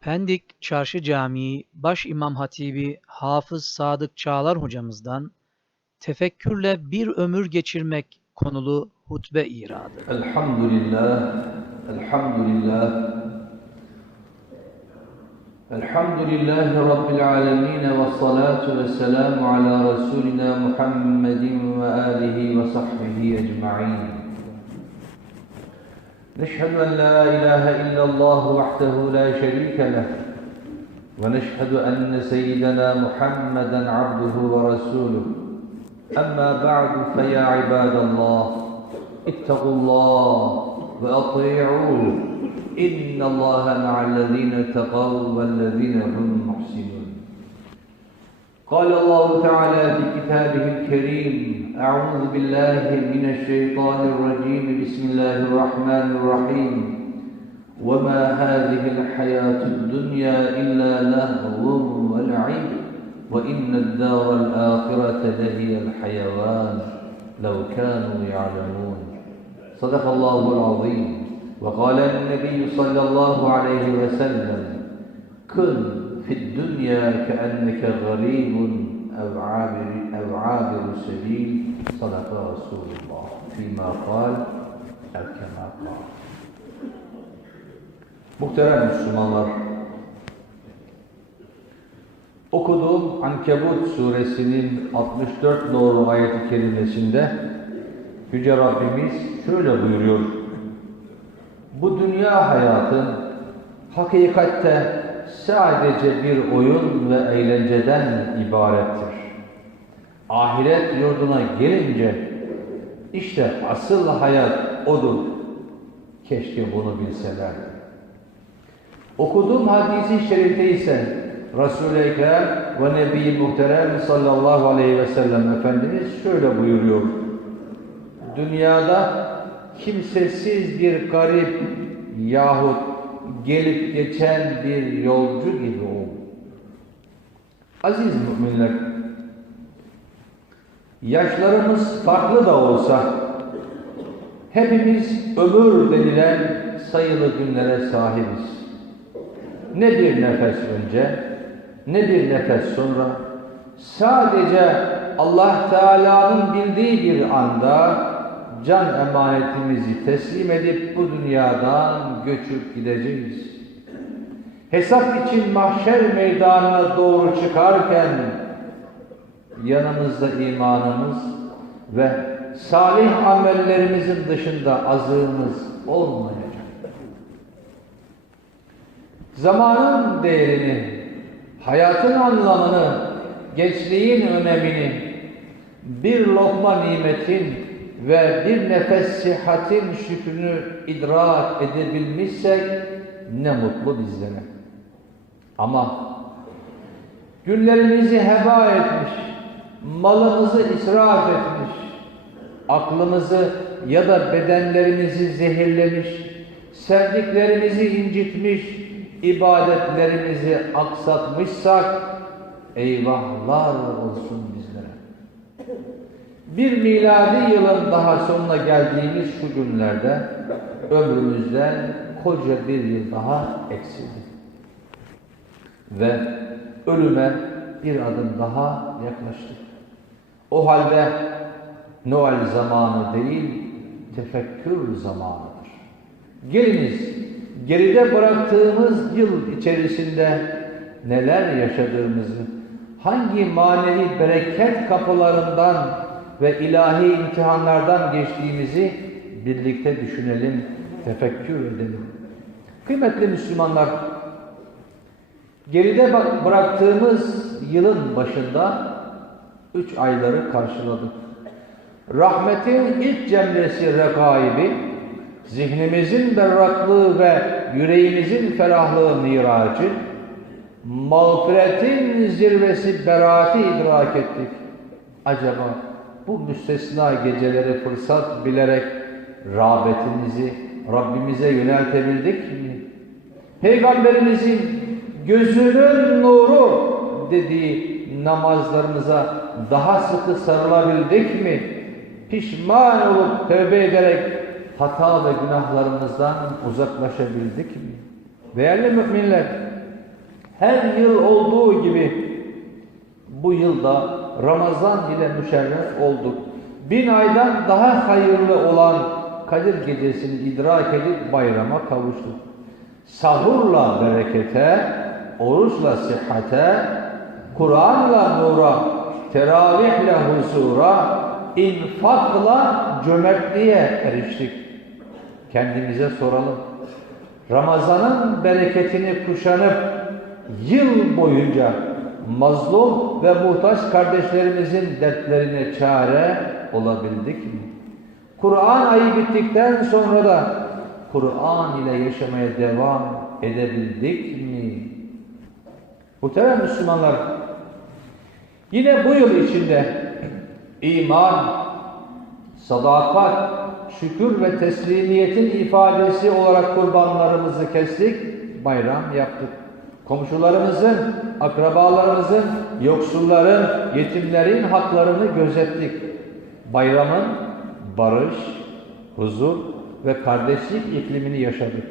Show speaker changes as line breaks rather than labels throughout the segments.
Pendik Çarşı Camii Baş İmam Hatibi Hafız Sadık Çağlar hocamızdan tefekkürle bir ömür geçirmek konulu hutbe iradı.
Elhamdülillah, elhamdülillah. Elhamdülillahi Rabbil alemin ve salatu ve selamu ala Resulina Muhammedin ve alihi ve sahbihi ecma'in. نشهد أن لا إله إلا الله وحده لا شريك له ونشهد أن سيدنا محمدا عبده ورسوله. أما بعد فيا عباد الله اتقوا الله وأطيعوه. إن الله مع الذين اتقوا والذين هم محسنون. قال الله تعالى في كتابه الكريم أعوذ بالله من الشيطان الرجيم. بسم الله الرحمن الرحيم. وما هذه الحياة الدنيا إلا لهو ولعب. وإن الدار الآخرة لهي الحيوان. لو كانوا يعلمون. صدق الله العظيم. وقال النبي صلى الله عليه وسلم كن في الدنيا كأنك غريب أو عابر, أو عابر سبيل. صدق رسول الله فيما قال أو كما قال Muhterem Müslümanlar, okuduğum Ankebut suresinin 64 doğru ayeti kerimesinde Yüce Rabbimiz şöyle buyuruyor. Bu dünya hayatı hakikatte sadece bir oyun ve eğlenceden ibarettir. Ahiret yurduna gelince işte asıl hayat odur. Keşke bunu bilselerdi. Okuduğum hadisi şerifte ise Resul-i Ekrem ve Nebi Muhterem sallallahu aleyhi ve sellem Efendimiz şöyle buyuruyor. Dünyada kimsesiz bir garip yahut gelip geçen bir yolcu gibi ol. Aziz müminler, yaşlarımız farklı da olsa hepimiz ömür denilen sayılı günlere sahibiz. Ne bir nefes önce, ne bir nefes sonra sadece Allah Teala'nın bildiği bir anda can emanetimizi teslim edip bu dünyadan göçüp gideceğiz. Hesap için mahşer meydanına doğru çıkarken yanımızda imanımız ve salih amellerimizin dışında azığımız olmayacak. Zamanın değerini, hayatın anlamını, gençliğin önemini, bir lokma nimetin ve bir nefes sıhhatin şükrünü idrak edebilmişsek ne mutlu bizlere. Ama günlerimizi heba etmiş, malımızı israf etmiş, aklımızı ya da bedenlerimizi zehirlemiş, sevdiklerimizi incitmiş, ibadetlerimizi aksatmışsak eyvahlar olsun bizlere. Bir miladi yılın daha sonuna geldiğimiz şu günlerde ömrümüzden koca bir yıl daha eksildi. Ve ölüme bir adım daha yaklaştık. O halde Noel zamanı değil, tefekkür zamanıdır. Geliniz, geride bıraktığımız yıl içerisinde neler yaşadığımızı, hangi manevi bereket kapılarından ve ilahi imtihanlardan geçtiğimizi birlikte düşünelim, tefekkür edelim. Kıymetli Müslümanlar, geride bıraktığımız yılın başında üç ayları karşıladık. Rahmetin ilk cemresi rekaibi, zihnimizin berraklığı ve yüreğimizin ferahlığı miracı, mağfiretin zirvesi beraati idrak ettik. Acaba bu müstesna geceleri fırsat bilerek rağbetimizi Rabbimize yöneltebildik mi? Peygamberimizin gözünün nuru dediği namazlarımıza daha sıkı sarılabildik mi? Pişman olup tövbe ederek hata ve günahlarımızdan uzaklaşabildik mi? Değerli müminler, her yıl olduğu gibi bu yılda Ramazan ile müşerref olduk. Bin aydan daha hayırlı olan Kadir Gecesi'ni idrak edip bayrama kavuştuk. Sahurla berekete, oruçla sıhhate, Kur'an'la nura, teravihle huzura, infakla cömertliğe eriştik. Kendimize soralım. Ramazan'ın bereketini kuşanıp yıl boyunca mazlum ve muhtaç kardeşlerimizin dertlerine çare olabildik mi? Kur'an ayı bittikten sonra da Kur'an ile yaşamaya devam edebildik mi? Muhterem Müslümanlar, yine bu yıl içinde iman, sadakat, şükür ve teslimiyetin ifadesi olarak kurbanlarımızı kestik, bayram yaptık. Komşularımızın, akrabalarımızın, yoksulların, yetimlerin haklarını gözettik. Bayramın barış, huzur ve kardeşlik iklimini yaşadık.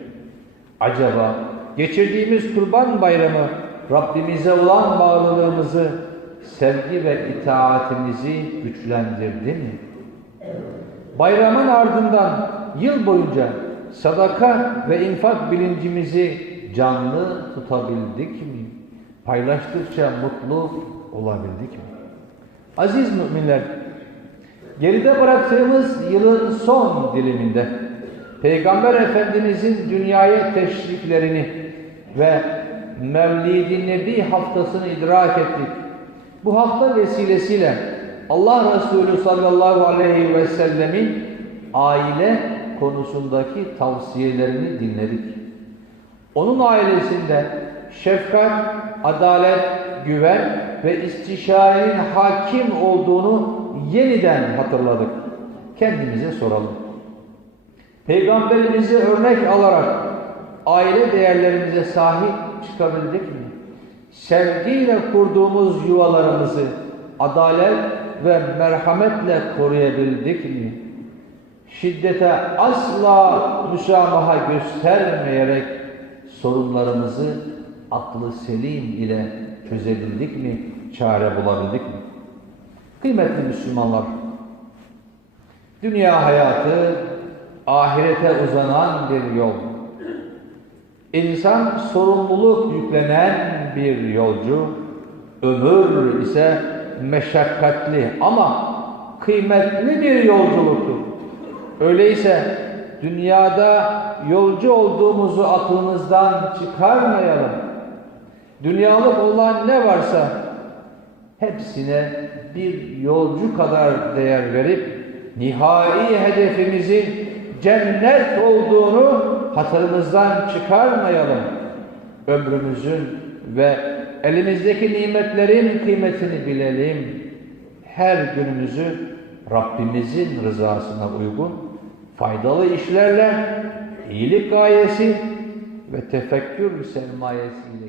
Acaba geçirdiğimiz kurban bayramı Rabbimize olan bağlılığımızı, sevgi ve itaatimizi güçlendirdi mi? Bayramın ardından yıl boyunca sadaka ve infak bilincimizi canlı tutabildik mi? Paylaştıkça mutlu olabildik mi? Aziz müminler, geride bıraktığımız yılın son diliminde Peygamber Efendimizin dünyaya teşriflerini ve Mevlid-i Nebi haftasını idrak ettik. Bu hafta vesilesiyle Allah Resulü sallallahu aleyhi ve sellemin aile konusundaki tavsiyelerini dinledik. Onun ailesinde şefkat, adalet, güven ve istişarenin hakim olduğunu yeniden hatırladık. Kendimize soralım. Peygamberimizi örnek alarak aile değerlerimize sahip çıkabildik mi? Sevgiyle kurduğumuz yuvalarımızı adalet ve merhametle koruyabildik mi? Şiddete asla müsamaha göstermeyerek sorunlarımızı aklı selim ile çözebildik mi? Çare bulabildik mi? Kıymetli Müslümanlar, dünya hayatı ahirete uzanan bir yol. İnsan sorumluluk yüklenen bir yolcu, ömür ise meşakkatli ama kıymetli bir yolculuktur. Öyleyse dünyada yolcu olduğumuzu aklımızdan çıkarmayalım. Dünyalık olan ne varsa hepsine bir yolcu kadar değer verip nihai hedefimizin cennet olduğunu hatırımızdan çıkarmayalım. Ömrümüzün ve elimizdeki nimetlerin kıymetini bilelim. Her günümüzü Rabbimizin rızasına uygun, faydalı işlerle, iyilik gayesi ve tefekkür sermayesiyle